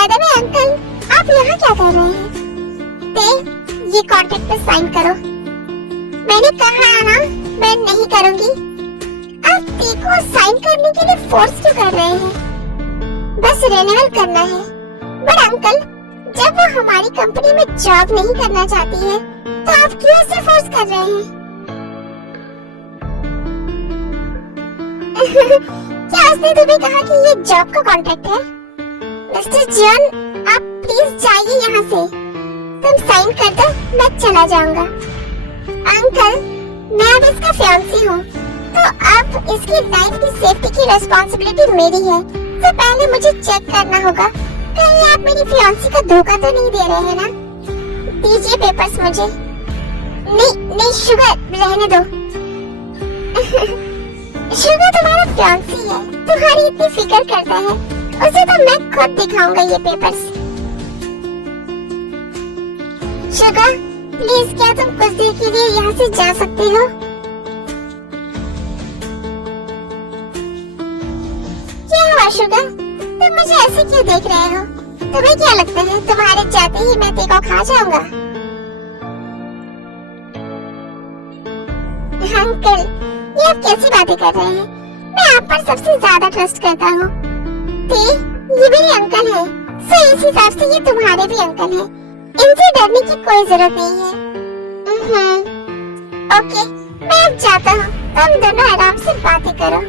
Uncle, आप यहाँ क्या कर रहे हैं? ये कॉन्ट्रैक्ट पे साइन करो। मैंने कहा ना, मैं नहीं करूँगी। आप को साइन करने के लिए फोर्स क्यों कर रहे हैं? बस रिन्यूअल करना है। पर अंकल, जब वो हमारी कंपनी में जॉब नहीं करना चाहती है, तो आप क्यों ऐसे फोर्स कर रहे हैं? क्या उसने तुम्हें कहा कि ये जॉब का कॉन्ट्रैक्ट है? मिस्टर जॉन, आप प्लीज जाइए यहाँ से। तुम साइन कर दो, मैं चला जाऊंगा। अंकल, मैं अब इसका फियांसी हूँ, तो अब इसकी लाइफ की सेफ्टी की रिस्पांसिबिलिटी मेरी है। तो पहले मुझे चेक करना होगा, कहीं आप मेरी फियांसी को धोखा तो नहीं दे रहे हैं ना? दीजिए पेपर्स मुझे। नहीं शुगर, रहने दो। शुगर तुम्हारा फियांसी है, तुम्हारी इतनी फिक्र करता है, उसे तो मैं खुद दिखाऊंगा ये पेपर्स। शुगर, प्लीज क्या तुम कुछ देर के लिए यहाँ से जा सकते हो? क्या हुआ शुगर, तुम मुझे ऐसे क्यों देख रहे हो? तुम्हें क्या लगता है तुम्हारे जाते ही मैं तेरे को खा जाऊंगा? अंकल, ये आप कैसी बातें कर रहे हैं? मैं आप पर सबसे ज्यादा ट्रस्ट करता हूँ। ये मेरे अंकल हैं, सो इस हिसाब से ये तुम्हारे भी अंकल हैं। इनसे डरने की कोई जरूरत नहीं है। ओके, मैं अब जाता हूँ, तुम दोनों आराम से बातें करो।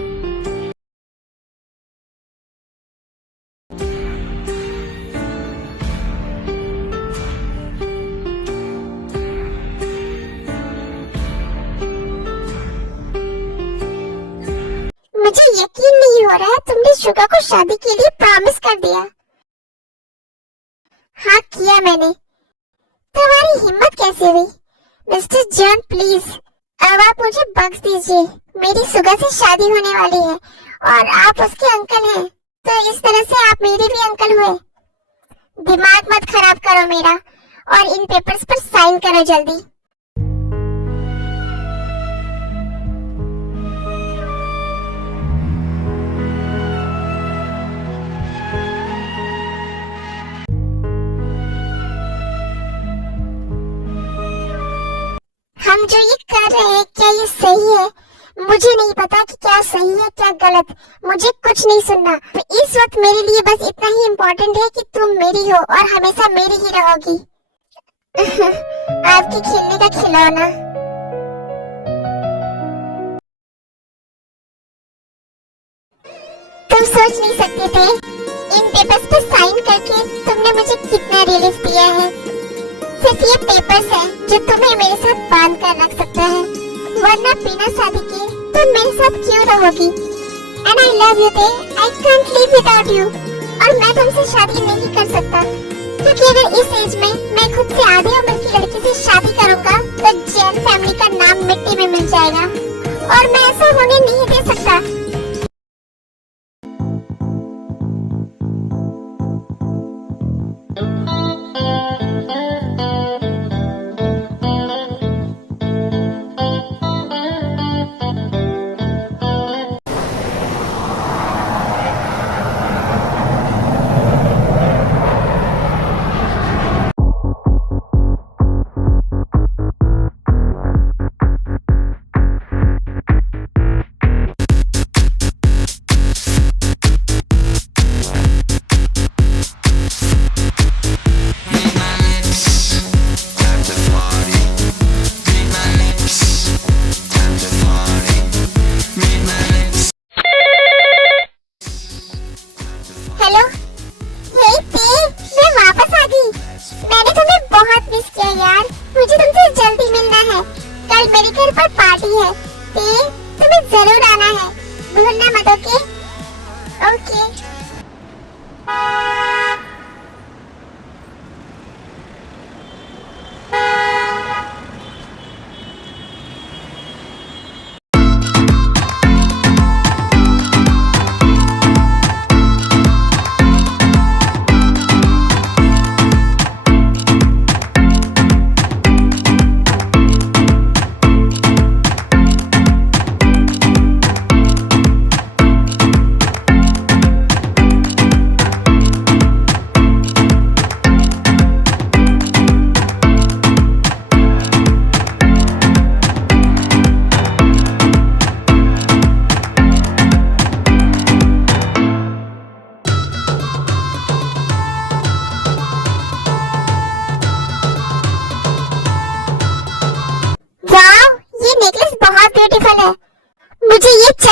मुझे यकीन नहीं हो रहा है तुमने शुगा को शादी के लिए प्रॉमिस कर दिया। हाँ किया मैंने। तुम्हारी हिम्मत कैसे हुई? मिस्टर जॉन प्लीज, अब आप मुझे बख्श दीजिए। मेरी शुगा से शादी होने वाली है और आप उसके अंकल हैं, तो इस तरह से आप मेरे भी अंकल हुए। दिमाग मत खराब करो मेरा, और इन पेपर्स पर साइन करो जल्दी। हम जो ये कर रहे हैं, क्या ये सही है? मुझे नहीं पता कि क्या सही है क्या गलत। मुझे कुछ नहीं सुनना। तो इस वक्त मेरे लिए बस इतना ही इम्पोर्टेंट है कि तुम मेरी हो और हमेशा मेरी ही रहोगी। आपके खेलने का खिलौना। तुम सोच नहीं सकते थे, इन पेपर्स पे साइन करके तुमने मुझे कितना रिलीफ दिया है। सिर्फ ये पेपर्स है जो तुम्हें मेरे साथ बांध कर रख सकता है, वरना बिना शादी के तुम मेरे साथ क्यों रहोगी? And I love you, I can't live without you। और मैं तुमसे शादी नहीं कर सकता, क्योंकि अगर इस एज में मैं खुद से आधी उम्र की लड़की से शादी करूंगा तो जैन फैमिली का नाम मिट्टी में मिल जाएगा, और मैं ऐसा होने नहीं दे सकता। तुम्हें जरूर आना है, भूलना मत। ओके।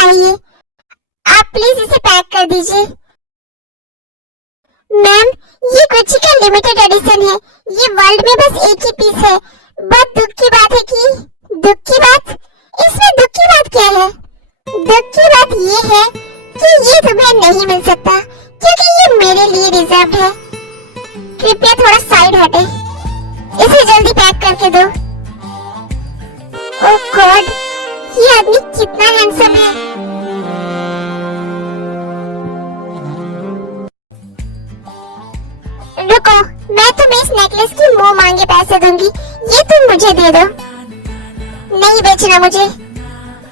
चाहिए। आप प्लीज इसे पैक कर दीजिए। मैम, ये गुच्ची का लिमिटेड एडिशन है। ये वर्ल्ड में बस एक ही पीस है। बहुत दुख की बात है कि दुख की बात इसमें दुख की बात क्या है? दुख की बात ये है कि ये तुम्हें नहीं मिल सकता क्योंकि ये मेरे लिए रिजर्व है। कृपया थोड़ा साइड हटे। इसे जल्दी पैक करके दो। ओह गॉड, ये आदमी कितना हैंडसम है। रुको, मैं तुम्हें इस नेकलेस की मुंह मांगे पैसे दूंगी। ये तुम मुझे दे दो। नहीं बेचना मुझे।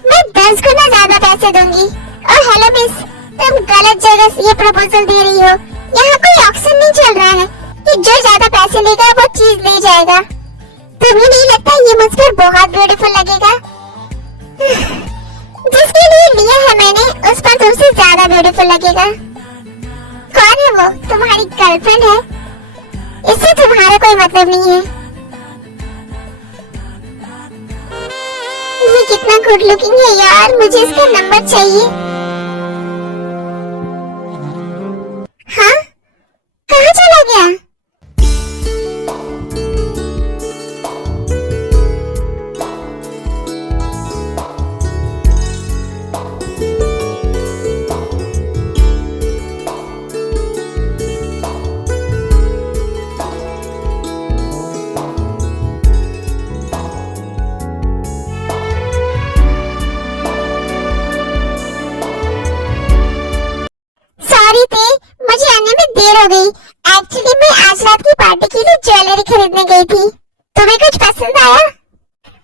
मैं 10 गुना ज्यादा पैसे दूंगी। और हेलो मिस, तुम गलत जगह से ये प्रपोजल दे रही हो। यहाँ कोई ऑक्शन नहीं चल रहा है कि जो ज्यादा पैसे लेगा वो चीज ले जाएगा। तुम्हें नहीं लगता ये मुझ पर बहुत ब्यूटीफुल लगेगा? जिसके लिए लिया है मैंने उस पर तुमसे ज्यादा ब्यूटीफुल लगेगा। कौन है वो? तुम्हारी गर्लफ्रेंड है? इससे तुम्हारा कोई मतलब नहीं है। ये कितना गुड लुकिंग है यार, मुझे इसका नंबर चाहिए। हाँ, कहाँ चला गया? मुझे आने में देर हो गई। एक्चुअली मैं आज रात की पार्टी के लिए ज्वेलरी खरीदने गई थी। तुम्हें कुछ पसंद आया?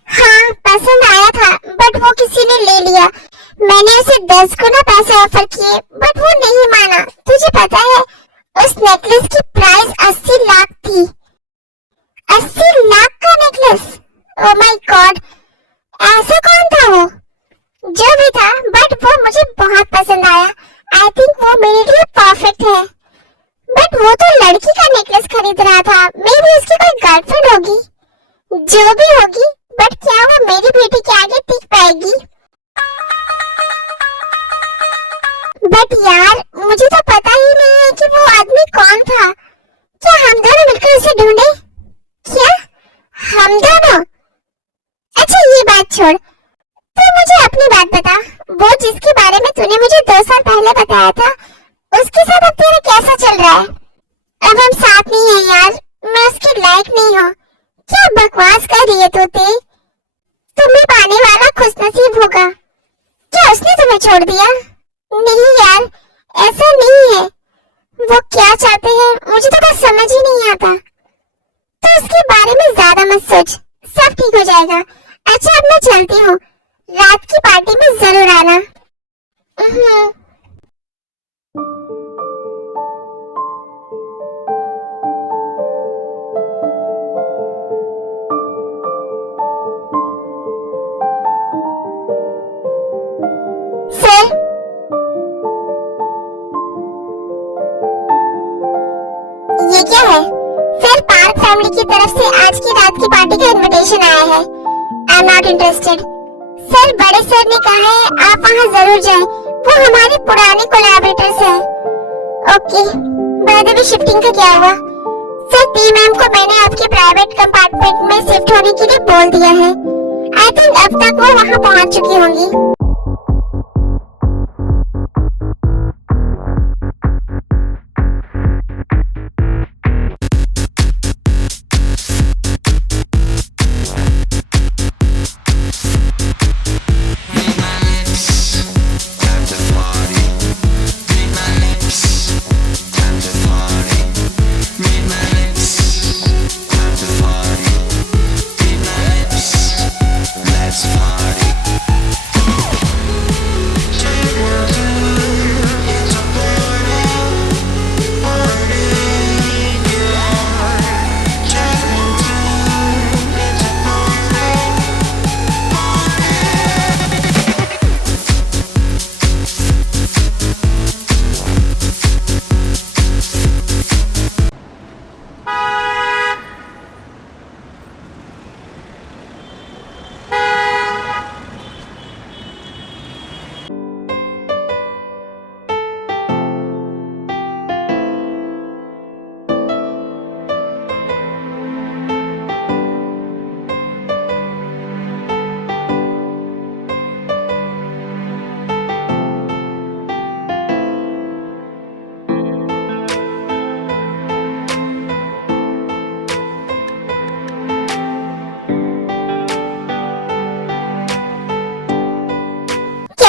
हाँ, पसंद आया था, बट वो किसी ने ले लिया। मैंने उसे 10 गुना पैसे ऑफर किए, बट वो नहीं माना। तुझे पता है उस नेकलेस की प्राइस 80 लाख थी। 80 लाख का नेकलेस? ओह माय गॉड, ऐसा कौन था वो? जो भी था, बट वो मुझे बहुत पसंद आया। आई थिंक वो मेरे लिए परफेक्ट है। बट वो तो लड़की का नेकलेस खरीद रहा था। मे भी उसकी कोई गर्लफ्रेंड होगी। जो भी होगी, बट क्या वो मेरी बेटी के आगे टिक पाएगी? बट यार, मुझे तो पता ही नहीं है कि वो आदमी कौन था। क्या हम दोनों मिलकर उसे ढूंढे? क्या हम दोनों? अच्छा ये बात छोड़, तो मुझे अपनी बात बता। वो जिसके बारे में तूने मुझे 2 साल पहले बताया था, उसके साथ अब तेरा कैसा चल रहा है? अब हम साथ नहीं है यार, मैं उसके लायक नहीं हूँ। क्या बकवास कर रही है तू? तुम्हें पाने वाला खुशनसीब होगा। क्या उसने तुम्हें छोड़ दिया? नहीं यार, ऐसा नहीं है। वो क्या चाहते हैं मुझे तो कुछ समझ ही नहीं आता। तो उसके बारे में ज्यादा मत सोच, सब ठीक हो जाएगा। अच्छा अब मैं चलती हूँ, रात की पार्टी में जरूर आना। सर, ये क्या है? सर, पार्क फैमिली की तरफ से आज की रात की पार्टी का इनविटेशन आया है। I am not interested. Sir, बड़े सर ने कहा है आप वहाँ जरूर जाएं। वो हमारे पुराने कोलैबोरेटर्स हैं। Okay, by the way shifting का क्या हुआ? सर, टी मैम को मैंने आपके प्राइवेट कंपार्टमेंट में शिफ्ट होने के लिए बोल दिया है। आई थिंक अब तक वो वहाँ पहुँच चुकी होंगी।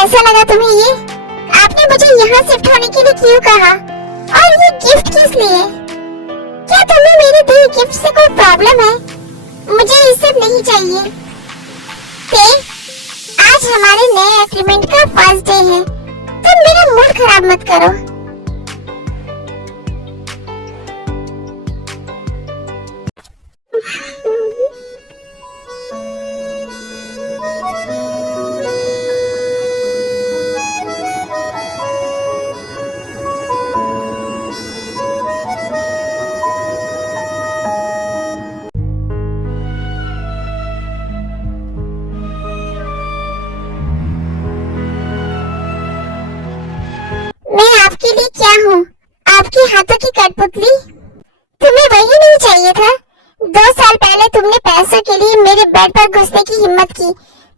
कैसा लगा तुम्हें ये? आपने मुझे यहाँ शिफ्ट होने के लिए क्यों कहा? और ये गिफ्ट किस लिए? क्या तुम्हें मेरे दिए गिफ्ट से कोई प्रॉब्लम है? मुझे ये सब नहीं चाहिए। ते, आज हमारे नए एग्रीमेंट का फर्स्ट डे है। तुम मेरा मूड खराब मत करो। मैं आपके लिए क्या हूँ? आपके हाथों की कठपुतली? तुम्हें वही नहीं चाहिए था? 2 साल पहले तुमने पैसों के लिए मेरे बेड पर घुसने की हिम्मत की,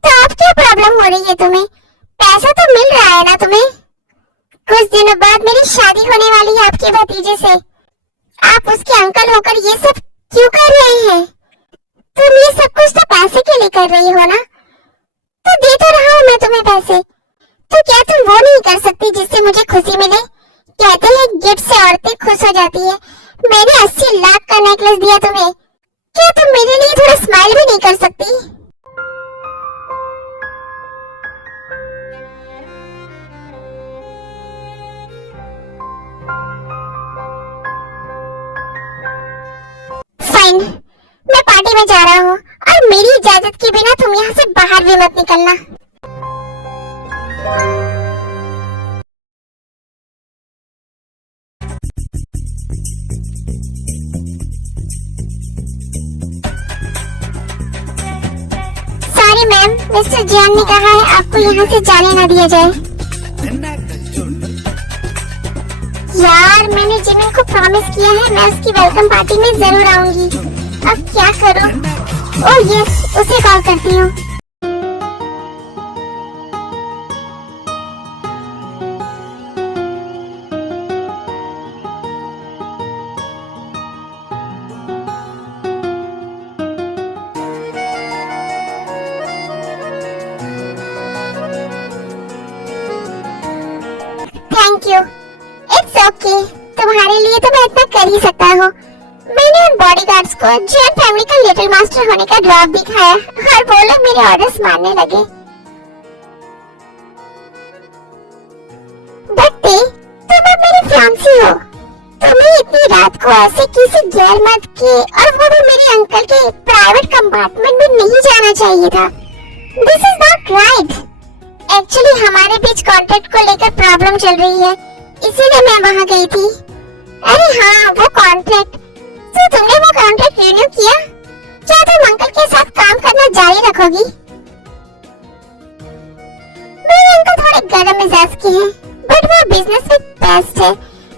तो अब क्या प्रॉब्लम हो रही है तुम्हें? पैसा तो मिल रहा है ना तुम्हें? कुछ दिनों बाद मेरी शादी होने वाली है आपके भतीजे से। आप उसके अंकल होकर ये सब क्यों कर रहे हैं? तुम ये सब कुछ तो पैसे के लिए कर रही हो ना? तो दे तो रहा हूँ मैं तुम्हें पैसे। तो क्या तुम वो नहीं कर सकती जिससे मुझे खुशी मिले? कहते हैं गिफ्ट से औरतें खुश हो जाती है। मैंने 80 लाख का नेकलेस दिया तुम्हें, क्या तुम मेरे लिए थोड़ा स्माइल भी नहीं कर सकती? फाइन, मैं पार्टी में जा रहा हूँ और मेरी इजाजत के बिना तुम यहाँ से बाहर भी मत निकलना। सॉरी मैम, मिस्टर जैन ने कहा है आपको यहाँ से जाने ना दिया जाए। यार, मैंने जिमिन को प्रॉमिस किया है मैं उसकी वेलकम पार्टी में जरूर आऊंगी। अब क्या करूं? ओह यस, उसे कॉल करती हूँ। Thank you, it's okay. तुम्हारे लिए तो मैं इतना कर ही सकता हूँ। मैंने उन बॉडीगार्ड्स को जैन फैमिली का लिटिल मास्टर होने का ड्रॉप दिखाया और वो लोग मेरे ऑर्डर्स मानने लगे। बट तुम अब मेरी फियांसी हो। तुम्हें इतनी रात को ऐसे किसी गैर मर्द के और वो भी मेरे अंकल के प्राइवेट कंपार्टमेंट में नहीं जाना चाहिए था। This is not right. Actually हमारे बीच कॉन्ट्रैक्ट को लेकर प्रॉब्लम चल रही है, इसीलिए मैं वहाँ गई थी। अरे हाँ, वो कॉन्ट्रैक्ट। तो तुमने वो कॉन्ट्रैक्ट रिन्यू किया? क्या तुम अंकल के साथ काम करना जारी रखोगी? मेरे अंकल थोड़े गर्म मिजाज के हैं, बट वो बिजनेस में बेस्ट है।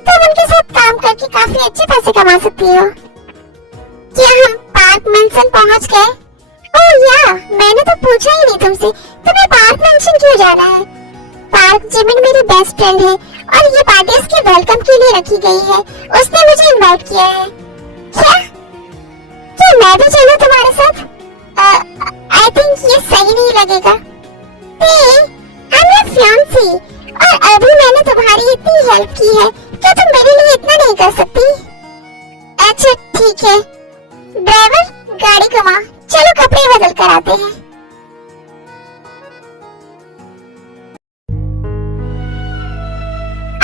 तुम उनके साथ काम करके काफी अच्छे पैसे कमा सकती हो। क्या हम पार्क मेंशन पहुँच गए? ओह या, मैंने तो पूछा ही नहीं तुमसे, तुम्हें पार्क मेंशन क्यों जाना है? पार्क जिमिन मेरी बेस्ट फ्रेंड है और ये पार्टी उसके वेलकम के लिए रखी गई है। उसने मुझे इनवाइट किया है। क्या मैं भी चलूं तुम्हारे साथ? आई थिंक ये सही नहीं लगेगा। I'm your fiancée और अभी मैंने तुम्हारी इतनी हेल्प की है, क्या तुम मेरे लिए इतना नहीं कर सकती? अच्छा ठीक है, ड्राइवर गाड़ी घुमा, चलो कपड़े बदल कर आते हैं।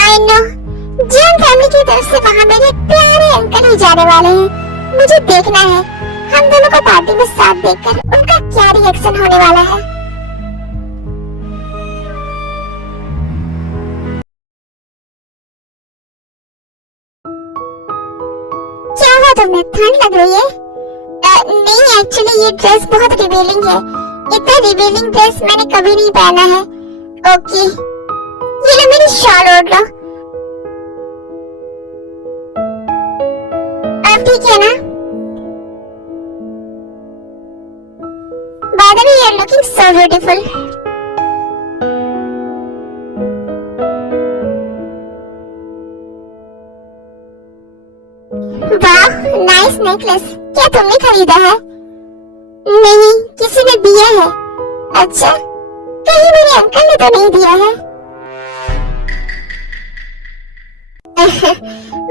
आई नो, जैन फैमिली की तरफ से वहाँ मेरे प्यारे अंकल ही जाने वाले हैं। मुझे देखना है हम दोनों को पार्टी में साथ देखकर उनका क्या रिएक्शन होने वाला है। क्या हुआ तुम्हें, ठंड लग रही है? नहीं, एक्चुअली ये ड्रेस बहुत रिवीलिंग है। इतना रिवीलिंग ड्रेस मैंने कभी नहीं पहना है। ओके, ये लो मेरी शॉल ओढ़ लो। अब ठीक है ना? By the way, you're looking so beautiful. वाह, नाइस नेकलेस। क्या तुमने खरीदा है? नहीं, किसी ने दिया है। अच्छा, कहीं मेरे अंकल ने तो नहीं दिया है?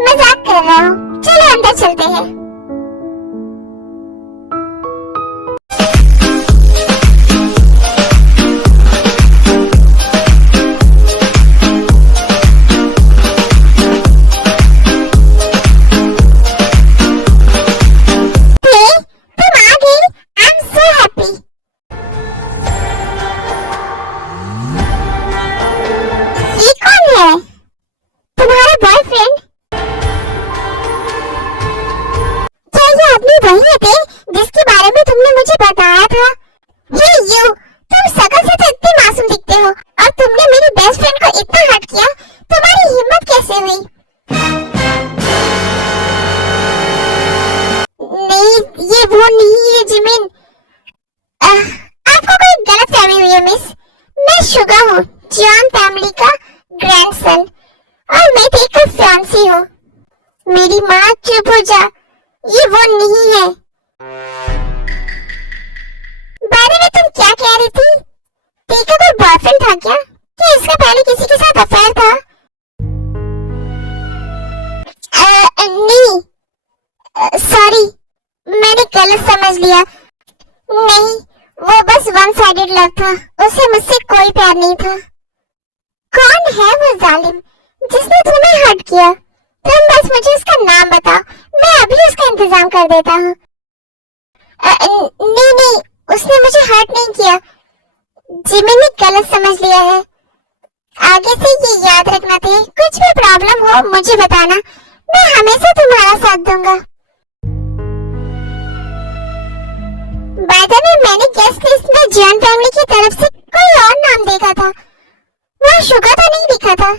मजाक कर रहा हूँ, चलो अंदर चलते हैं। जिसके बारे में तुमने मुझे बताया था। हे यू, तुम शकल से तो इतने मासूम दिखते हो और तुमने मेरी बेस्ट फ्रेंड को इतना हर्ट किया, तुम्हारी हिम्मत कैसे हुई? नहीं, ये वो नहीं है जिमिन। आपको कोई गलतफहमी हुई है मिस। मैं शुगा हूँ, जॉन फैमिली का ग्रैंडसन, और मैं तेरी फियांसी हूँ। मेरी माँ, चुप हो जा, ये वो नहीं है। बारे में तुम क्या कह रही थी? तेरा कोई बॉयफ्रेंड था क्या? क्या इसका पहले किसी के साथ अफेयर था? नहीं, सॉरी, मैंने गलत समझ लिया। नहीं, वो बस वन साइडेड लव था, उसे मुझसे कोई प्यार नहीं था। कौन है वो जालिम जिसने तुम्हें हर्ट किया? तुम बस मुझे उसका नाम बताओ, मैं अभी उसका इंतजाम कर देता हूँ। नहीं, उसने मुझे हर्ट नहीं किया। जिमी ने गलत समझ लिया है। आगे से ये याद रखना थे, कुछ भी प्रॉब्लम हो मुझे बताना, मैं हमेशा तुम्हारा साथ दूंगा। बाय द वे, मैंने गेस्ट लिस्ट में जॉन फैमिली की तरफ से कोई और नाम देखा था, वो शुगर तो नहीं लिखा था।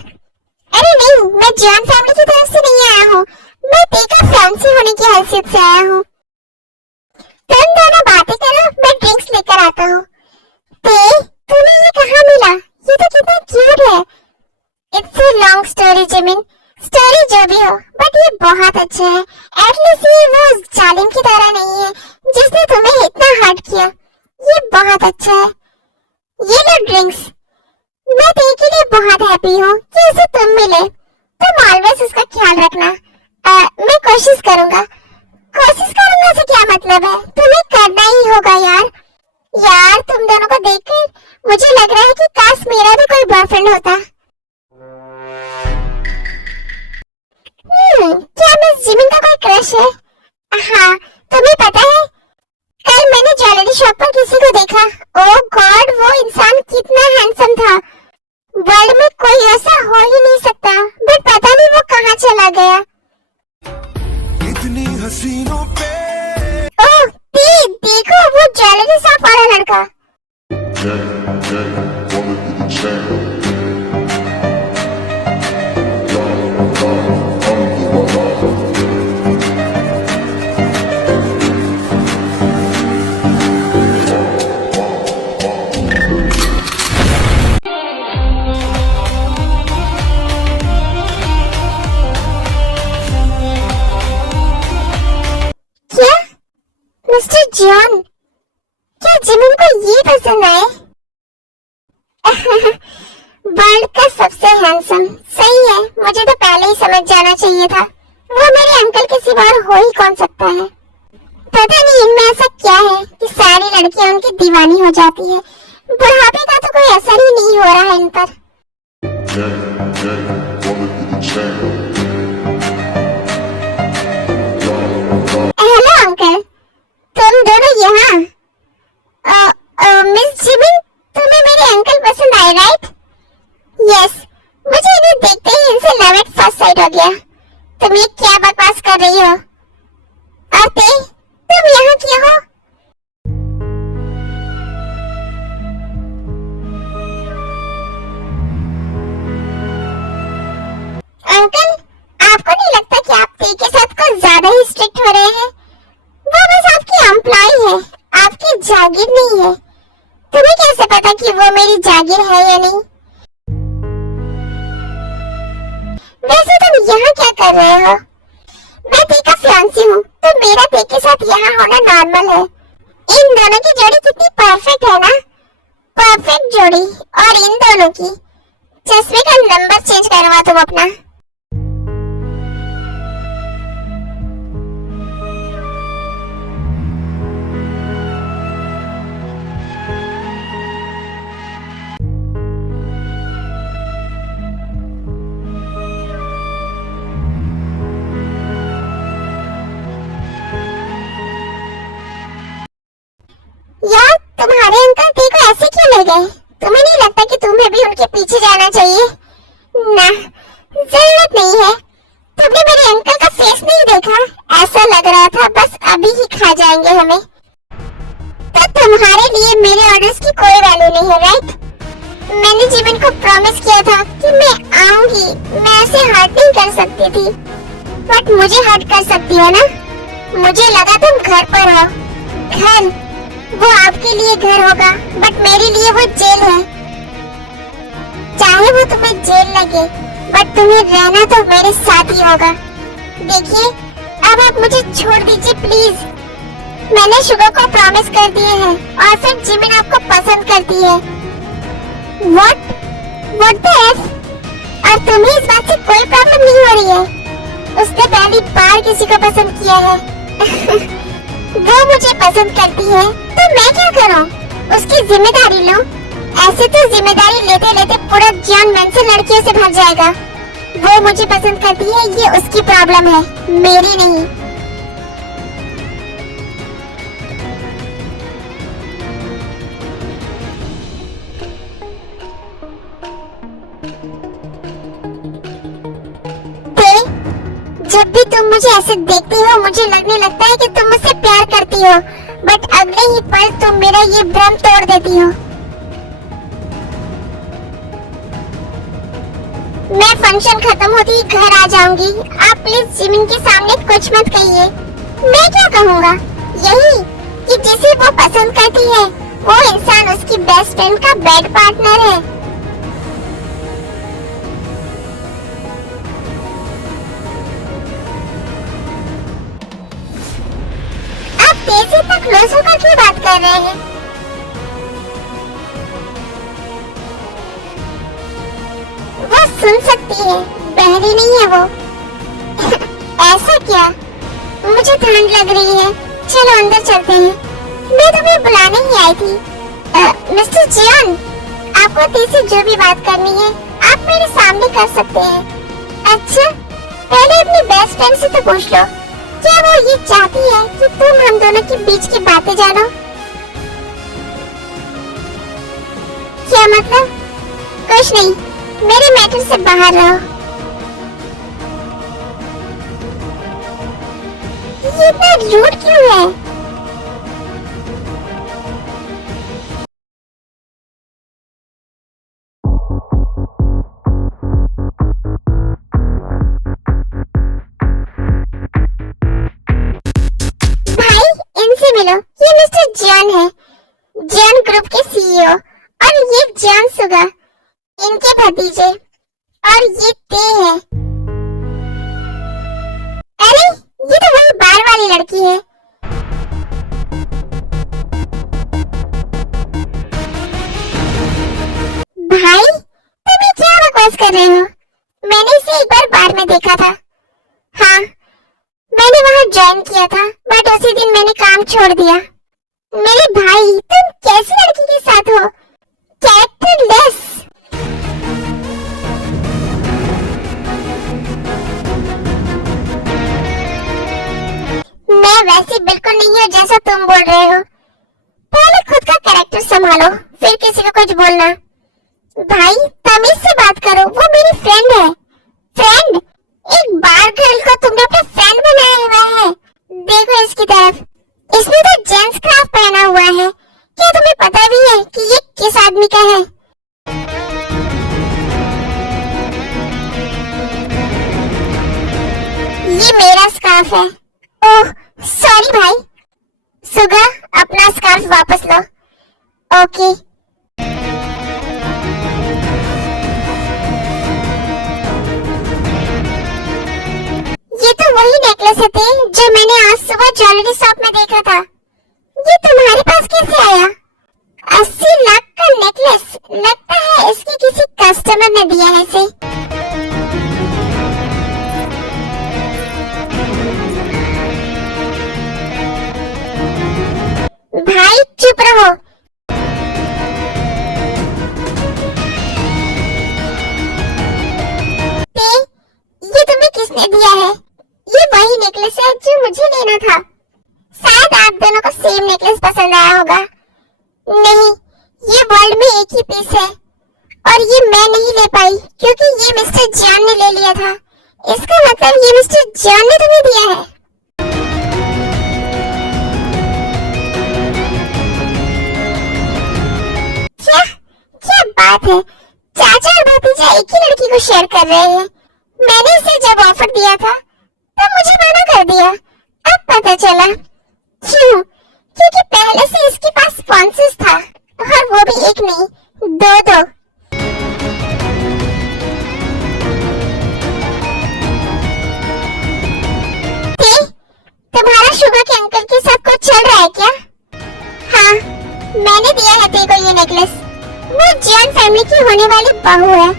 अरे नहीं, मैं जॉन फैमिली की तरफ से नहीं आया हूँ, मैं तेका फैंसी होने की हैसियत से आया हूँ। तुम दोनों बातें करो, मैं ड्रिंक्स लेकर आता हूँ। तुम्हें ये कहाँ मिला? ये तो कितना क्यूट है। It's a long story Jimin, story जो भी हो, बट ये बहुत अच्छा है। एटलीस्ट ये वो जालिम की तरह नहीं है जिसने तुम्हें इतना हर्ट किया। ये बहुत अच्छा है। ये लो ड्रिंक्स। मैं तेरे के लिए बहुत हैप्पी हूँ कि उसे तुम मिले। तुम ऑलवेज उसका ख्याल रखना। मैं कोशिश करूंगा। कोशिश करूंगा से क्या मतलब है? तुम्हें करना ही होगा यार। यार, तुम दोनों को देखकर मुझे लग रहा है कि काश मेरा भी कोई बॉयफ्रेंड होता। क्या मिस जिमिन का कोई क्रश है? हाँ, तुम्हें पता है, कल मैंने ज्वेलरी शॉप पर किसी को देखा। ओह गॉड, वो इंसान कितना हैंडसम था। वर्ल्ड में कोई ऐसा हो ही नहीं सकता, बट पता नहीं वो कहाँ चला गया। इतनी हसीनों पे ओह देखो, वो ज्वेलरी शॉप वाला लड़का। मिस्टर जॉन, क्या जिमिन को ये पसंद आए? वर्ल्ड का सबसे हैंडसम। सही है, मुझे तो पहले ही समझ जाना चाहिए था। वो मेरे अंकल के सिवा हो ही कौन सकता है। पता नहीं इनमें ऐसा क्या है कि सारी लड़कियां उनकी दीवानी हो जाती है। बुढ़ापे का तो कोई असर ही नहीं हो रहा है इन पर। हेलो अंकल, तुम दोनों यहाँ? मिस जिमिन, तुम्हें मेरे अंकल पसंद आए राइट? यस, मुझे इन्हें देखते ही इनसे लव एट फर्स्ट साइट हो गया। तुम ये क्या बकवास कर रही हो? और तुम यहाँ क्यों हो? अंकल, आपको नहीं लगता कि आप ते के साथ कुछ ज्यादा ही स्ट्रिक्ट हो रहे हैं? वो बस आपकी एम्प्लॉय है, आपकी जागीर नहीं है। तुम्हें कैसे पता कि वो मेरी जागीर है या नहीं? वैसे तुम यहाँ क्या कर रहे हो? मैं ते का फियांसी हूँ, तो मेरा ते के साथ यहाँ होना नॉर्मल है। इन दोनों की जोड़ी कितनी परफेक्ट है ना? परफेक्ट जोड़ी। और इन दोनों की चश्मे का नंबर चेंज करवा तुम अपना। यार तुम्हारे अंकल देखो ऐसे क्यों ले गए? तुम्हें नहीं लगता कि तुम्हें भी उनके पीछे जाना चाहिए? ना, जरूरत नहीं है। तुमने मेरे अंकल का फेस नहीं देखा? ऐसा लग रहा था बस अभी ही खा जाएंगे हमें। तो तुम्हारे लिए मेरे ऑर्डर्स की कोई वैल्यू नहीं है, राइट? मैंने जीवन को प्रॉमिस किया था कि मैं आऊंगी, मैं ऐसे हर्ट नहीं कर सकती थी, बट मुझे हर्ट कर सकती हो ना? मुझे लगा तुम घर पर हो। घर, वो आपके लिए घर होगा, बट मेरे लिए वो जेल है। चाहे वो तुम्हें जेल लगे, बट तुम्हें रहना तो मेरे साथ ही होगा। देखिए, अब आप मुझे छोड़ दीजिए प्लीज। मैंने शुगर को प्रॉमिस कर दिए हैं और फिर जिमिन आपको पसंद करती है। What the F? और तुम्हें इस बात से कोई प्रॉब्लम नहीं हो रही है? उसने पहली बार किसी को पसंद किया है। वो मुझे पसंद करती है तो मैं क्या करूं? उसकी जिम्मेदारी लो। ऐसे तो जिम्मेदारी लेते लेते पूरा जॉन वैन लड़कियों से भर जाएगा। वो मुझे पसंद करती है, ये उसकी प्रॉब्लम है, मेरी नहीं। जब भी तुम मुझे ऐसे देखती हो, मुझे लगने लगता है कि तुम मुझसे प्यार करती हो, बट अगले ही पल तुम मेरा ये भ्रम तोड़ देती हो। मैं फंक्शन खत्म होते ही घर आ जाऊंगी। आप प्लीज जिमिन के सामने कुछ मत कहिए। मैं क्या कहूँगा? यही कि जिसे वो पसंद करती है, वो इंसान उसकी बेस्ट फ्रेंड का बेड पार्टनर है। तेजी इतना क्लोज होकर क्यों बात कर रहे हैं? वो सुन सकती है, बहरी नहीं है वो। ऐसा क्या? मुझे ठंड लग रही है, चलो अंदर चलते हैं। मैं तुम्हें बुलाने ही आई थी। मिस्टर जियान, आपको तेजी जो भी बात करनी है आप मेरे सामने कर सकते हैं। अच्छा, पहले अपनी बेस्ट फ्रेंड से तो पूछ लो, क्या वो ये चाहती है कि तुम हम दोनों के बीच की बातें जानो? क्या मतलब? कुछ नहीं, मेरे मैटर से बाहर रहो। ये इतना रूड क्यों है? मिलो, ये मिस्टर जॉन है, जॉन ग्रुप के सीईओ, और ये जॉन सुगा, इनके भतीजे, और ये ते है। अरे ये तो वही बार वाली लड़की है। भाई तुम ये क्या बकवास कर रहे हो? मैंने इसे एक बार में देखा था। हाँ, मैंने वहाँ ज्वाइन किया था, बट उसी दिन मैंने काम छोड़ दिया। मेरे भाई, तुम कैसी लड़की के साथ हो? कैरेक्टरलेस। मैं वैसी बिल्कुल नहीं हूँ जैसा तुम बोल रहे हो। पहले खुद का कैरेक्टर संभालो, फिर किसी को कुछ बोलना। भाई तमीज से बात करो, वो मेरी फ्रेंड है। फ्रेंड? एक बार गर्ल को तुमने अपना फ्रेंड बनाया हुआ है। देखो इसकी तरफ, इसने तो जेंट्स क्राफ्ट पहना हुआ है। क्या तुम्हें पता भी है कि ये किस आदमी का है? ये मेरा स्कार्फ है। ओह सॉरी भाई। सुगा, अपना स्कार्फ वापस लो। ओके। ये तो वही नेकलेस है जो मैंने आज सुबह ज्वेलरी शॉप में देखा था। ये तुम्हारे पास कैसे आया? 80 लाख का नेकलेस, लगता है इसके किसी कस्टमर ने दिया है इसे। भाई चुप रहो। ये तुम्हें किसने दिया है? ये वही नेकलेस है जो मुझे लेना था। शायद आप दोनों को सेम नेकलेस पसंद आया होगा। नहीं, ये वर्ल्ड में एक ही पीस है और ये मैं नहीं ले पाई क्योंकि ये मिस्टर जॉन ने ले लिया था। इसका मतलब ये मिस्टर जॉन ने तुम्हें दिया है। क्या क्या बात है, चाचा और भतीजा एक ही लड़की को शेयर कर रहे हैं। मैंने इसे जब ऑफर दिया था तब मुझे मना कर दिया। अब पता चला क्यों? क्योंकि पहले से इसके पास स्पॉन्सर्स था और वो भी एक नहीं, दो। तुम्हारा शुगर के अंकल के साथ कुछ चल रहा है क्या? हाँ, मैंने दिया है तेरे को ये नेकलेस। वो जॉन फैमिली की होने वाली बहू है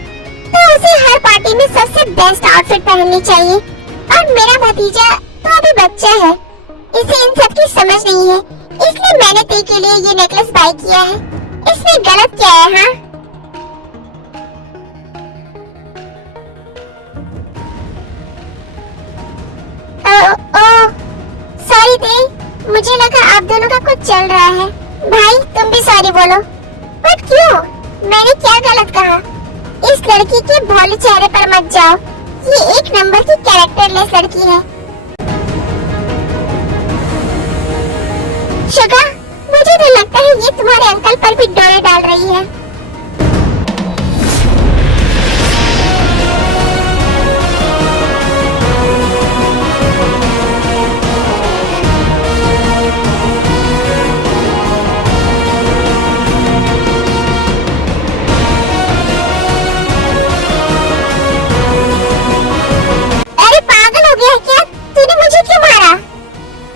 तो उसे हर पार्टी में सबसे बेस्ट आउटफिट पहननी चाहिए। और मेरा भतीजा तो अभी बच्चा है, इसे इन सब की समझ नहीं है, इसलिए मैंने तेरे के लिए ये नेकलेस बाय किया है। इसमें गलत क्या है? हाँ, सॉरी दे, मुझे लगा आप दोनों का कुछ चल रहा है। भाई तुम भी सॉरी बोलो। बट क्यों? मैंने क्या गलत कहा? इस लड़की के भोले चेहरे पर मत जाओ, ये एक नंबर की कैरेक्टरलेस लड़की है। शुगा, मुझे तो लगता है ये तुम्हारे अंकल पर भी डोरे डाल रही है।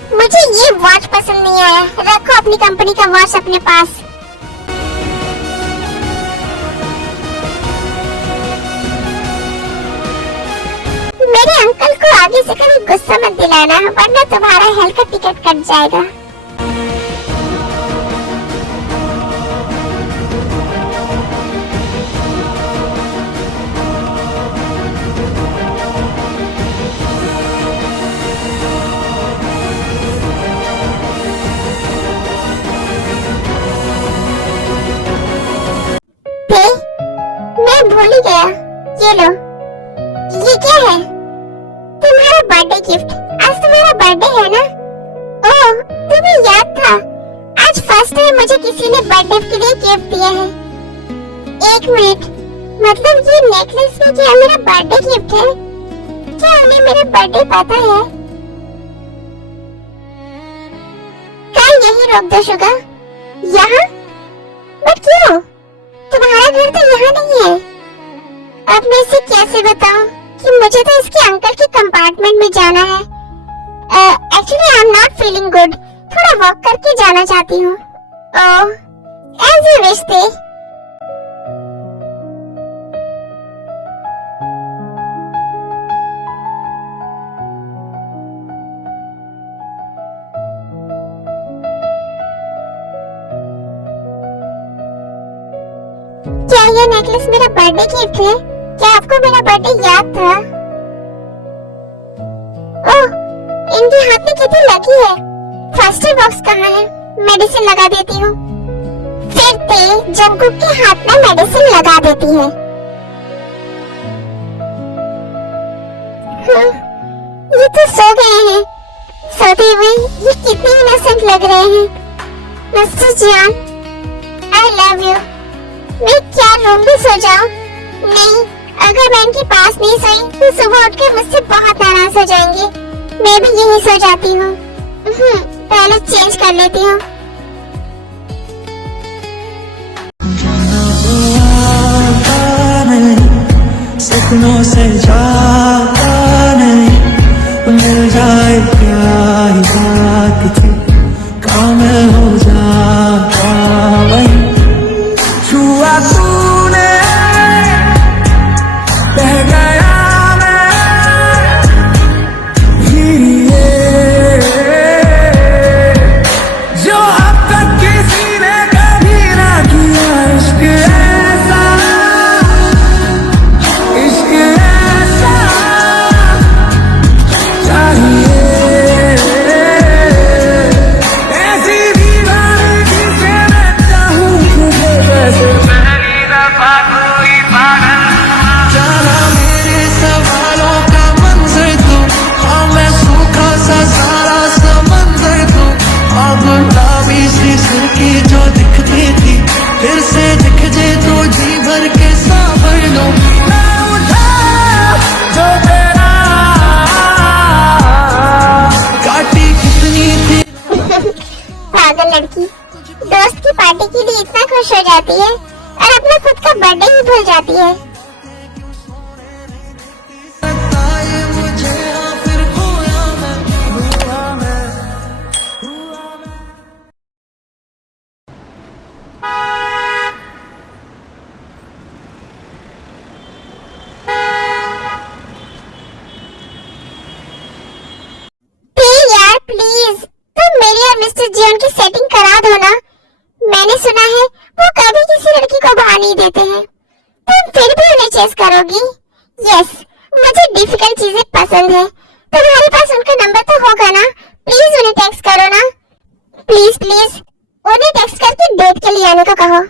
मुझे ये वॉच पसंद नहीं आया, रखो अपनी कंपनी का वॉच अपने पास। मेरे अंकल को आगे से कभी गुस्सा मत दिलाना वरना तुम्हारा हेल का टिकट कट जाएगा। मैं भूल ही गया, ये लो। ये क्या है? तुम्हारा बर्थडे गिफ्ट। आज तुम्हारा बर्थडे है ना? ओह, तुम्हें याद था। आज फर्स्ट टाइम मुझे किसी ने बर्थडे के लिए गिफ्ट दिया है। एक मिनट, मतलब ये नेकलेस में क्या मेरा बर्थडे गिफ्ट है? क्या उन्हें मेरा बर्थडे पता है? कल यही रोक दो शुगा। यहाँ? बट क्यों? तुम्हारा घर तो यहाँ नहीं है। अब मैं इसे कैसे बताऊं कि मुझे तो इसके अंकल के कंपार्टमेंट में जाना है। Actually I am not feeling good, थोड़ा वॉक करके जाना चाहती हूँ। ओह, एज यू विश दे। क्या ये नेकलेस मेरा बर्थडे गिफ्ट है? क्या आपको मेरा बर्थडे याद था? ओह, इनके हाथ में कितनी लकी है। फर्स्ट एड बॉक्स कहाँ है? मेडिसिन लगा देती हूँ। फिर ते जंगकुक के हाथ में मेडिसिन लगा देती है। ये तो सो गए हैं। सोते हुए ये कितने इनोसेंट लग रहे हैं। Mister Jian, I love you. मैं क्या रूम में सो जाऊं? नहीं, अगर मैं इनके पास नहीं सोई तो सुबह उठकर मुझसे बहुत नाराज हो जाएंगे। मैं भी यही सो जाती हूँ। पहले चेंज कर लेती हूँ। सपनों से जाता नहीं, मिल जाए प्यारी बात थी, काम हो जाता वही। खुश हो जाती है और अपना खुद का बर्थडे ही भूल जाती है। बताए मुझे हाँ फिर खोया मैं, हुआ मैं। यार प्लीज तुम मेरी और मिस्टर जियोन की सेटिंग करा दो ना। मैंने सुना है वो कभी किसी लड़की को भाव नहीं देते हैं। तुम फिर भी उन्हें चेस करोगी? यस, मुझे डिफिकल्ट चीजें पसंद है। तुम्हारे पास उनका नंबर तो होगा ना? प्लीज उन्हें टेक्स्ट करो ना। प्लीज प्लीज उन्हें टेक्स्ट करके डेट के लिए आने को कहो।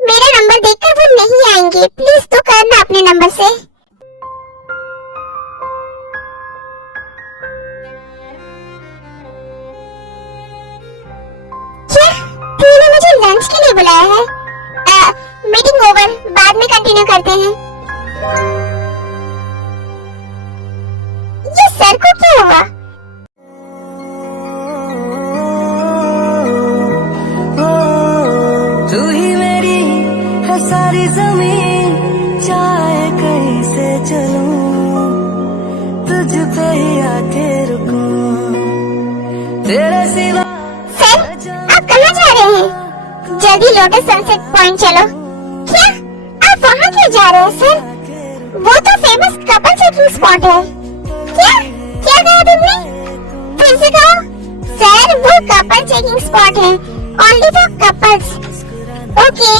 मेरा नंबर देखकर वो नहीं आएंगे। प्लीज तो करना अपने नंबर से। तूने मुझे लंच के लिए बुलाया है? मीटिंग ओवर, बाद में कंटिन्यू करते हैं। ये सर को क्या हुआ? तू ही मेरी है सारी जमीन, चाहे कहीं से चलूं, तुझ पे ही आके रुकूं, तेरे सिवा। सर आप कहाँ जा रहे हैं? जल्दी लोटस सनसेट पॉइंट चलो। क्या आप वहाँ क्यों जा रहे हैं सर? वो तो फेमस कपल चेकिंग स्पॉट है। क्या कहा तुमने? फिर से कहो। सर वो कपल चेकिंग स्पॉट है, only for couples. Okay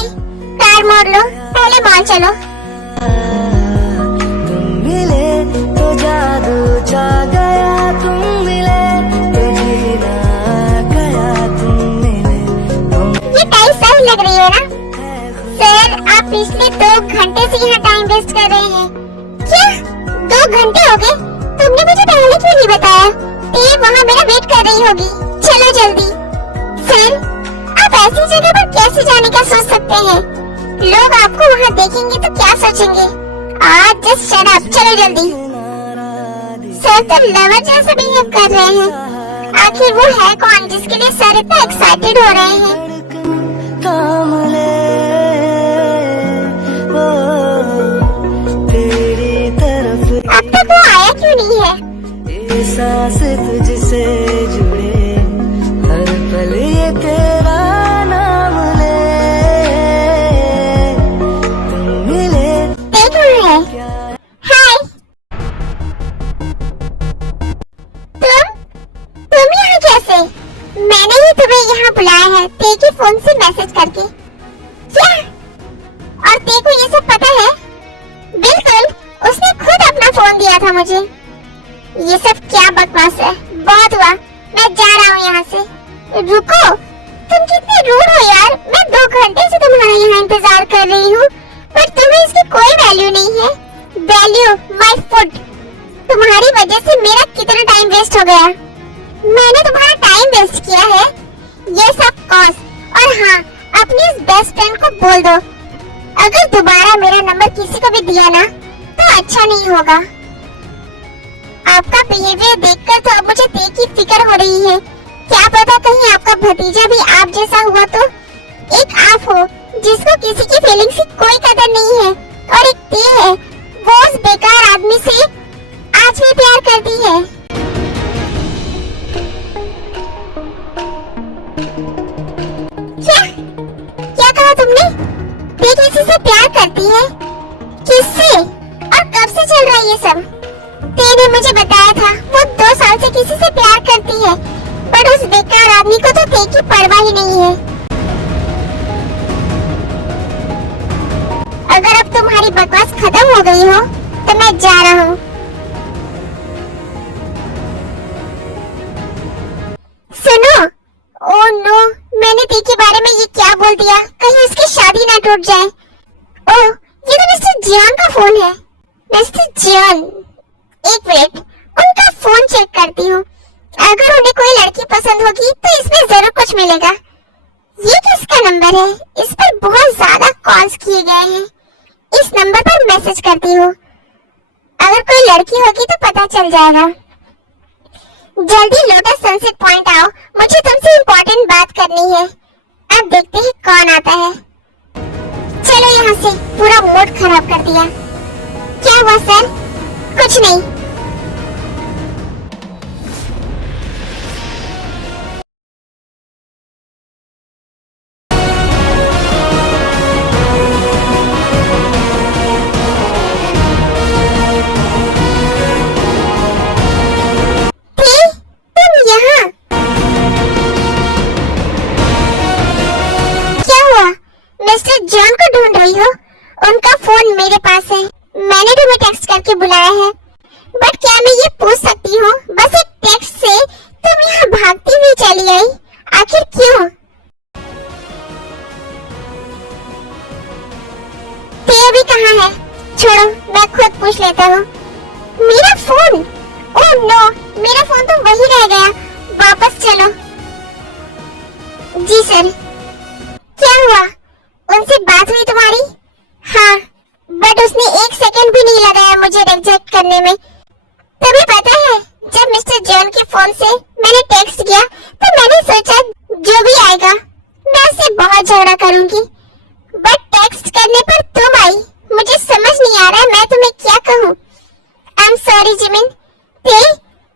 car मोड़ लो, पहले मॉल चलो। तुम मिले तो जादू छा गया, तुम मिले तो जीना गया, तुम मिले तो। ये टाइम सही लग रही है ना? सर आप पिछले 2 घंटे से यहाँ टाइम वेस्ट कर रहे हैं। क्या 2 घंटे हो गए? तुमने मुझे पहले क्यों नहीं बताया? ये वहाँ मेरा वेट कर रही होगी। चलो जल्दी। सर आप ऐसी जगह पर कैसे जाने का सोच सकते हैं? लोग आपको वहाँ देखेंगे तो क्या सोचेंगे? आज जस्ट शट अप, चलो जल्दी। सर तो लवर जैसा बिहेव कर रहे हैं। आखिर वो है कौन जिसके लिए सर इतना एक्साइटेड हो रहे हैं? काम ले वो तेरी तरफ, अब तक वो आया क्यों नहीं है? ये सांस तुझसे जुड़े, हर पल ये तेरा नाम ले, तुम मिले। देख रहे हैं। हाय तुम यहाँ कैसे? मैंने ही तुम्हें यहाँ बुलाया है ते के फोन से मैसेज करके। क्या? और ते को ये सब पता है? बिल्कुल, उसने खुद अपना फोन दिया था मुझे। ये सब क्या बकवास है? बहुत हुआ, मैं जा रहा हूँ यहाँ से। रुको, तुम कितने रूड हो यार। मैं 2 घंटे से तुम्हारे यहाँ इंतजार कर रही हूँ, पर तुम्हें इसकी कोई वैल्यू नहीं है। Value my food. तुम्हारी वजह से मेरा कितना टाइम वेस्ट हो गया। मैंने तुम्हारा टाइम वेस्ट किया है? Yes of course. और हाँ, अपनी इस बेस्ट फ्रेंड को बोल दो अगर दोबारा मेरा नंबर किसी को भी दिया ना तो अच्छा नहीं होगा। आपका बिहेवियर देखकर तो अब मुझे ते की फिक्र हो रही है। क्या पता कहीं आपका भतीजा भी आप जैसा हुआ तो। एक आप हो जिसको किसी की फीलिंग्स की कोई कदर नहीं है, और एक ते है वो उस बेकार आदमी से आज भी प्यार करती है। क्या कहा तुमने? ते किसी से प्यार करती है? किससे और कब से चल रहा है ये सब? ते ने मुझे बताया था वो 2 साल से किसी से प्यार करती है, पर उस बेकार आदमी को तो ते की परवाह ही नहीं है। अगर अब तुम्हारी बकवास खत्म हो गई हो तो मैं जा रहा हूँ। सुनो, ओह नो, मैंने ते के बारे में ये क्या बोल दिया? कहीं उसकी शादी ना टूट जाए। ओह, ये तो मिस्टर जियोन का फोन है। मिस्टर जियोन, एक मिनट, उनका फोन चेक करती हूँ। अगर उन्हें कोई लड़की पसंद होगी तो इसमें जरूर कुछ मिलेगा। ये किसका नंबर है? इस पर बहुत ज्यादा कॉल्स किए गए हैं। इस नंबर पर मैसेज करती हूँ, अगर कोई लड़की होगी तो पता चल जाएगा। जल्दी लोटस सनसेट पॉइंट आओ, मुझे तुमसे इम्पोर्टेंट बात करनी है। अब देखते हैं कौन आता है। चलो यहाँ से, पूरा मूड खराब कर दिया। क्या हुआ सर? कुछ नहीं। मिस्टर जॉन को ढूंढ रही हो? उनका फोन मेरे पास है, मैंने तुम्हें टेक्स्ट करके बुलाया है। बट क्या मैं ये पूछ सकती हूँ, बस एक टेक्स्ट से तुम यहाँ भागती हुई चली आई, आखिर क्यों? ते अभी कहाँ है? छोड़ो, मैं खुद पूछ लेता हूँ। मेरा फोन? ओह नो, मेरा फोन तो वही रह गया। वापस चलो। जी सर। क्या हुआ? उनसे बात हुई तुम्हारी? हाँ, बट उसने 1 सेकंड भी नहीं लगाया मुझे रिजेक्ट करने में। तुम्हें पता है, जब मिस्टर जॉन के फोन से मैंने टेक्स्ट किया तो मैंने सोचा जो भी आएगा मैं उससे बहुत झगड़ा करूंगी, बट टेक्स्ट करने पर तुम आई। मुझे समझ नहीं आ रहा मैं तुम्हें क्या कहूँ। I am sorry Jimin. ते,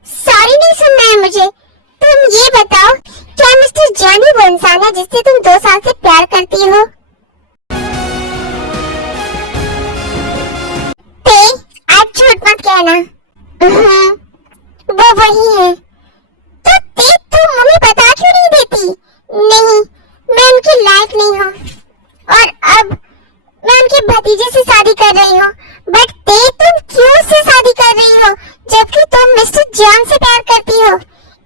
सॉरी नहीं सुनना है मुझे। तुम ये बताओ, क्या मिस्टर जॉन ही वो इंसान है जिससे तुम 2 साल से प्यार करती हो? झूठ मत कहना। वो वही है। तो तुम मुझे बता क्यों नहीं देती? नहीं, मैं उनकी लायक नहीं हूँ और अब मैं उनके भतीजे से शादी कर रही हूँ। बट तुम क्यों उससे शादी कर रही हो जबकि तुम मिस्टर जॉन से प्यार करती हो?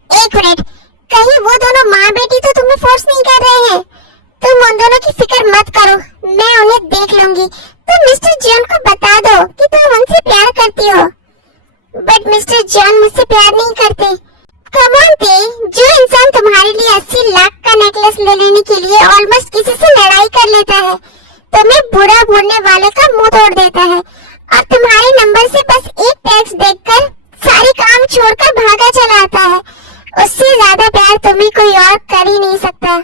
एक मिनट, कहीं वो दोनों माँ बेटी तो तुम्हें फोर्स नहीं कर रहे हैं? तुम उन दोनों की फिक्र मत करो, मैं उन्हें देख लूंगी। तुम मिस्टर जॉन को बता दो कि तुम उनसे प्यार करती हो। बट मिस्टर जॉन मुझसे प्यार नहीं करते। कम ऑन ते, जो इंसान तुम्हारे लिए 80 लाख का नेकलेस ले लेने के लिए ऑलमोस्ट किसी से लड़ाई कर लेता है, तुम्हें बुरा बोलने वाले का मुंह तोड़ देता है और तुम्हारे नंबर से बस एक टेक्स्ट देखकर सारे काम छोड़कर भागा चला आता है, उससे ज्यादा प्यार तुम्हें कोई और कर ही नहीं सकता।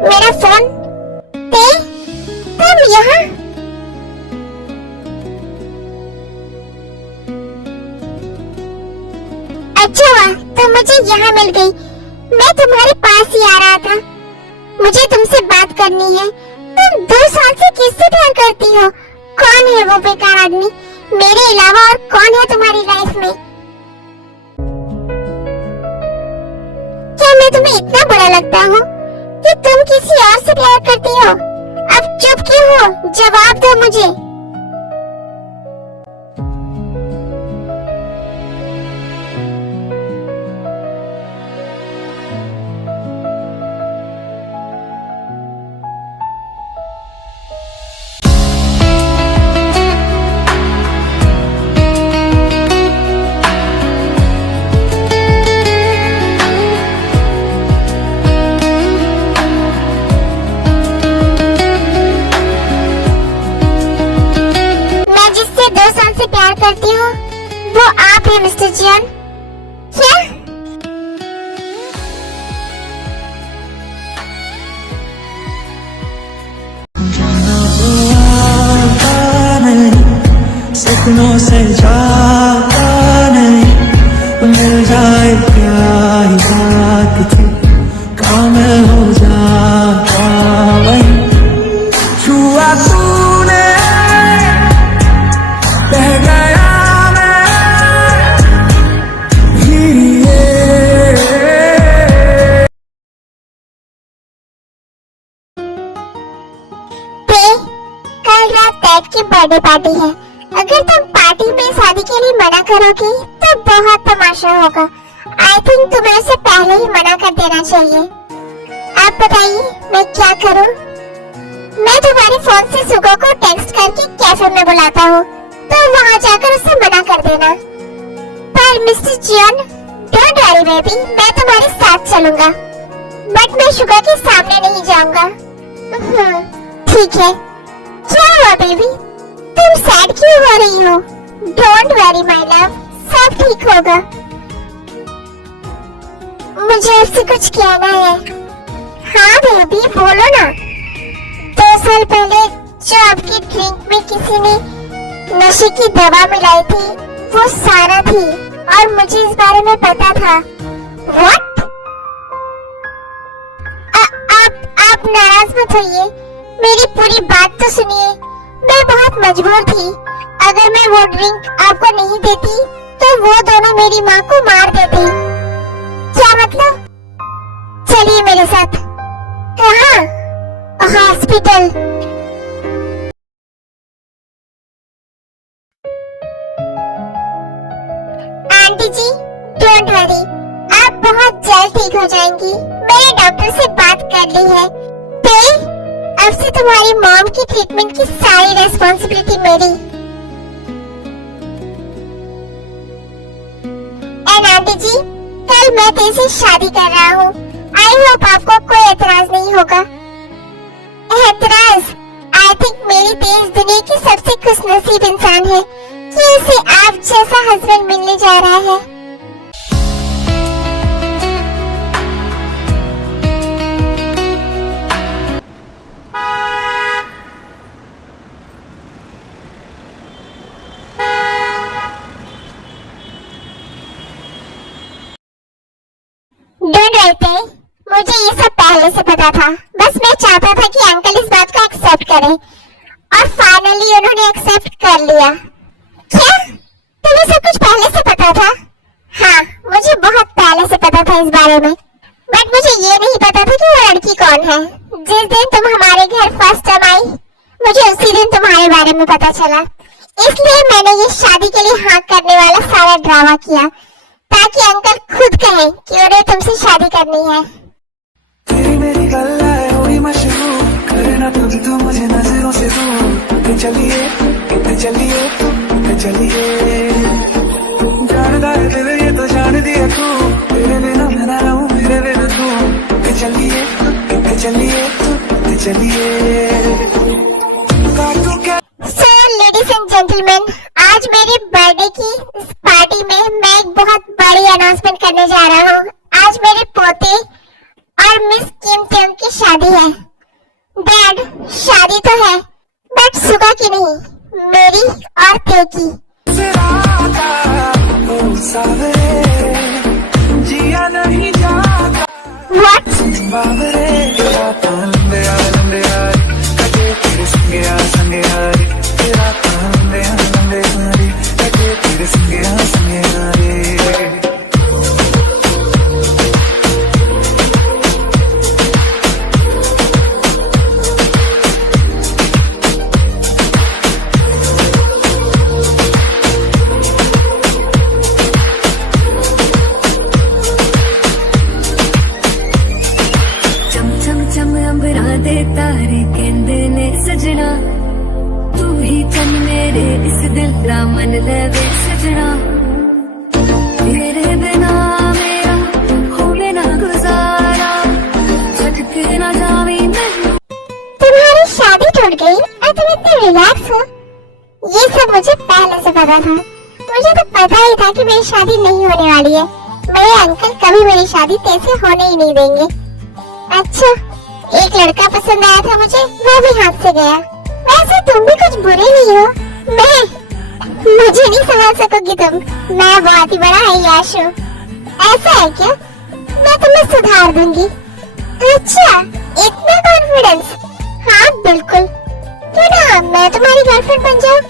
मेरा फोन? ते, तुम यहाँ? अच्छा हुआ तुम मुझे यहाँ मिल गई। मैं तुम्हारे पास ही आ रहा था। मुझे तुमसे बात करनी है। तुम 2 साल से किससे प्यार करती हो? कौन है वो बेकार आदमी? मेरे अलावा और कौन है तुम्हारी लाइफ में? क्या मैं तुम्हें इतना बुरा लगता हूँ कि तुम किसी और से प्यार करती हो? अब चुप क्यों हो? जवाब दो मुझे। प्यार करती हूँ वो आप हैं मिस्टर जॉन। क्या? सपनों से जाता नहीं, मिल जाए प्यार बात थी, काम हो जाता वही छुआ तूने बह गया कल रात टैट की बर्थडे पार्टी है। अगर तुम पार्टी में शादी के लिए मना करोगी तो बहुत तमाशा होगा। आई थिंक तुम्हें उसे पहले ही मना कर देना चाहिए। आप बताइए मैं क्या करूं? मैं तुम्हारे फोन से सुगो को टेक्स्ट करके कैफे में बुलाता हूँ, तो वहाँ जाकर उसे मना कर देना। पर mister John, don't worry baby, मैं तुम्हारे साथ चलूंगा, बट मैं शुगर के सामने नहीं जाऊंगा। ठीक है। क्या हुआ बेबी? तुम सैड क्यों हो रही हो? डोंट वरी माय लव, सब ठीक होगा। मुझे आपसे कुछ कहना है। हाँ बेबी बोलो ना। 2 साल पहले जो आपकी ड्रिंक में किसी ने नशे की दवा मिलाई थी वो सारा थी और मुझे इस बारे में पता था। What? आप नाराज मत होइए, मेरी पूरी बात तो सुनिए। मैं बहुत मजबूर थी। अगर मैं वो ड्रिंक आपको नहीं देती तो वो दोनों मेरी माँ को मार देते। क्या मतलब? चलिए मेरे साथ। कहाँ? Hospital. Aunty ji don't worry, आप बहुत जल्द ठीक हो जाएंगी। मैंने डॉक्टर से बात कर ली है। अब से तुम्हारी मॉम की ट्रीटमेंट की सारी रेस्पॉन्सिबिलिटी मेरी। एंड आंटी जी कल मैं तेरे से शादी कर रहा हूँ। आई होप आपको कोई एतराज नहीं होगा। एतराज? आई थिंक मेरी तेज दुनिया की सबसे खुशनसीब इंसान है कि उसे आप जैसा हस्बैंड मिलने जा रहा है। मुझे ये सब पहले से पता था। बस मैं चाहता था कि अंकल इस बात को एक्सेप्ट करें और फाइनली उन्होंने एक्सेप्ट कर लिया। क्या तुम्हें सब कुछ पहले से पता था? हाँ मुझे बहुत पहले से पता था इस बारे में, बट मुझे ये नहीं पता था कि वो लड़की कौन है। जिस दिन तुम हमारे घर फर्स्ट टाइम आई मुझे उसी दिन तुम्हारे बारे में पता चला। इसलिए मैंने ये शादी के लिए हाँ करने वाला सारा ड्रामा किया ताकि अंकल खुद कहें कि उन्हें तुमसे शादी करनी है। तेरी मेरी गल्ला है हुई मशहूर, करना कभी तो मुझे नजरों से दूर। चलिए जानदा है दिल ये तो जान दिया तू, तेरे बिना मैं ना रहूं मेरे बिना तू। चलिए सो लेडीज एंड जेंटलमैन, आज मेरे बर्थडे की इस पार्टी में मैं एक बहुत बड़ी अनाउंसमेंट करने जा रहा हूँ। आज मेरे पोते और मिस किम तेंग की शादी है। डैड शादी तो है बट सुगा की नहीं, मेरी और ते की। जिया नहीं जाता What? दे तारे कहंदे ने सजना, तू ही चन मेरे इस दिल दा मन लवे सजना। तेरे बिना मेरा होवे ना गुजारा, छक के ना जावी मैं। तुम्हारी शादी टूट गई और तुम इतने रिलैक्स हो? ये सब मुझे पहले से पता था। मुझे तो पता ही था कि मेरी शादी नहीं होने वाली है। मेरे अंकल कभी मेरी शादी तेरे होने ही नहीं देंगे। अच्छा एक लड़का पसंद आया था मुझे, वो भी हाथ से गया। वैसे तुम भी कुछ बुरे नहीं हो। मुझे नहीं समझ सकोगी तुम। मैं बहुत ही बड़ा अय्याश हूँ। ऐसा है क्या? मैं तुम्हें सुधार दूंगी। अच्छा इतना कॉन्फिडेंस? हाँ बिल्कुल, क्यों ना मैं तुम्हारी गर्लफ्रेंड बन जाऊँ।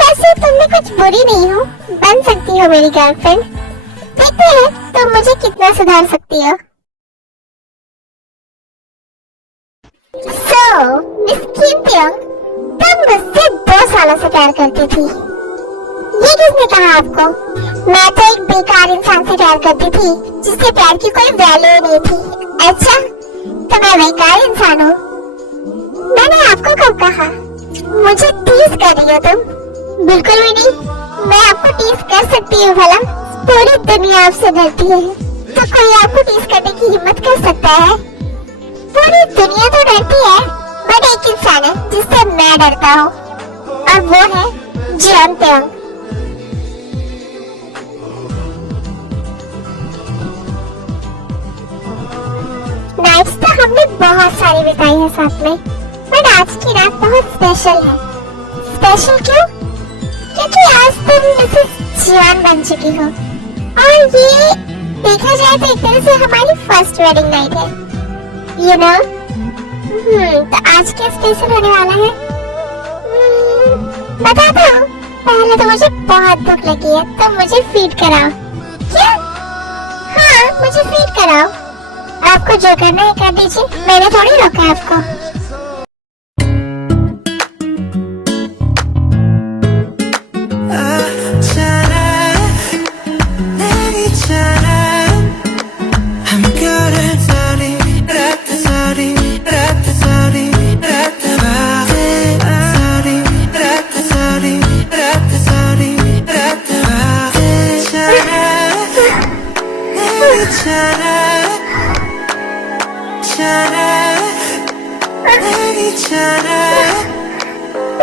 वैसे तुम भी कुछ बुरी नहीं हो, बन सकती हो मेरी गर्लफ्रेंड। देखते हैं तुम मुझे कितना सुधार सकती हो। मिस किम तेंग, तुम मुझसे 2 सालों से प्यार करती थी। ये किसने कहा आपको? मैं तो एक बेकार इंसान से प्यार करती थी जिससे प्यार की कोई वैल्यू ही नहीं थी। अच्छा तो मैं बेकार इंसान हूँ? मैंने आपको कब कहा? मुझे टीज कर रही हो तुम? बिल्कुल भी नहीं। मैं आपको टीज कर सकती हूँ भला? पूरी दुनिया आपसे डरती है तो कोई आपको टीज करने की हिम्मत कर सकता है? पूरी दुनिया तो डरती है, बट एक इंसान है जिससे मैं डरता हूँ, और वो है जियोंग तेयोंग। नाइट्स तो हमने बहुत सारी बिताई है साथ में, बट आज की रात बहुत स्पेशल है। स्पेशल क्यों? क्योंकि आज तुम मिसेस जियोन बन चुकी हो, और ये देखा जाए तो एक तरह से हमारी फर्स्ट वेडिंग नाइट है, यू नो। तो आज क्या स्पेशल होने वाला है? बताता हूँ। पहले तो मुझे बहुत भूख लगी है, तो मुझे फीड कराओ। क्या? हाँ, मुझे फीड कराओ। आपको जो करना है कर दीजिए, मैंने थोड़ी रोका है आपको।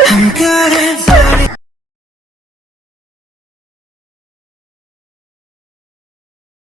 I'm good at